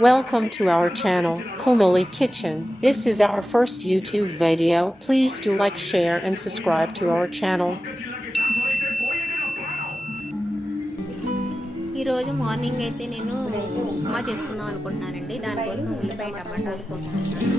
Welcome to our channel, Komali Kitchen. This is our first YouTube video. Please do like, share, and subscribe to our channel. ఈరోజు morning అయితే నేను ఉప్మా చేసుకుందాం అనుకుంటున్నానండి దానికోసం ఉల్లిపాయ tomatoes కోసుకుంటున్నాను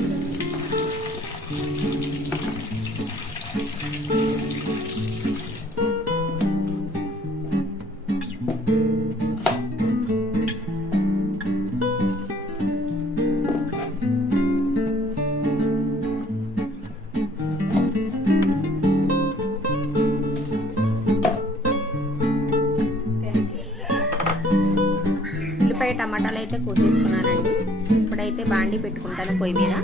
ఉల్లిపాయ టమాటాలు అయితే కోసేసుకున్నానండి. ఇప్పుడైతే బాండి పెట్టుకుంటాను పొయ్యి మీద.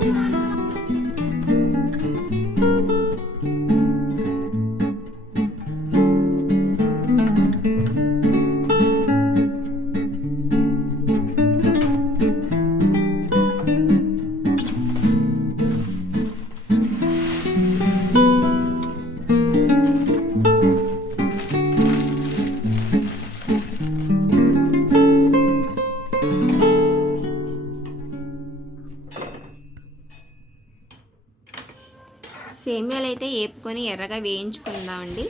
సేమ్యాలు అయితే వేపుకొని ఎర్రగా వేయించుకుందామండి.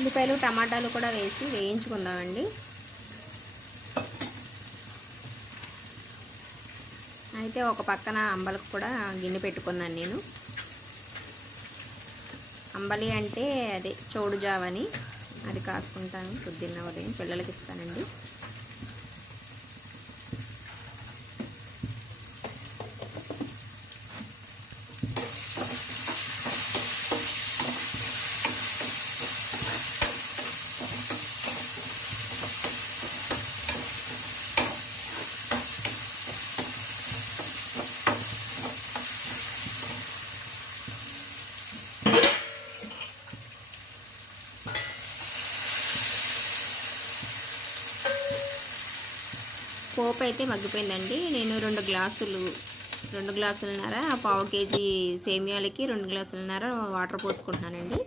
ఉల్లిపాయలు టమాటాలు కూడా వేసి వేయించుకుందామండి. అయితే ఒక పక్కన అంబలకు కూడా గిన్నె పెట్టుకున్నాను నేను. అంబలి అంటే అదే చౌడు జావని. అది కాసుకుంటాను పొద్దున్న ఉదయం పిల్లలకి ఇస్తానండి. పోపు అయితే మగ్గిపోయిందండి. నేను రెండు గ్లాసులు రెండు గ్లాసులన్నర పావు కేజీ సేమియాలకి రెండు గ్లాసులన్నర వాటర్ పోసుకుంటున్నానండి.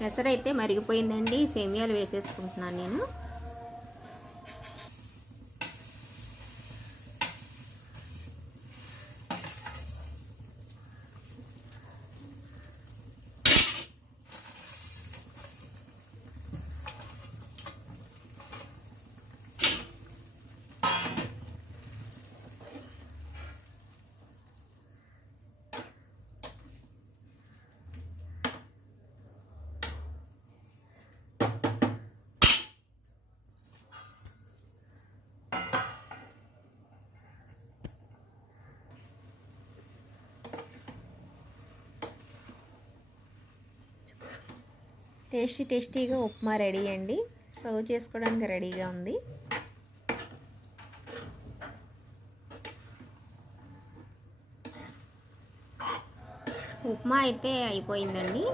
పెసరైతే మరిగిపోయిందండి. సేమియాలు వేసేసుకుంటున్నాను నేను. టేస్టీ టేస్టీగా ఉప్మా రెడీ అండి. సర్వ్ చేసుకోవడానికి రెడీగా ఉంది. ఉప్మా అయితే అయిపోయిందండి.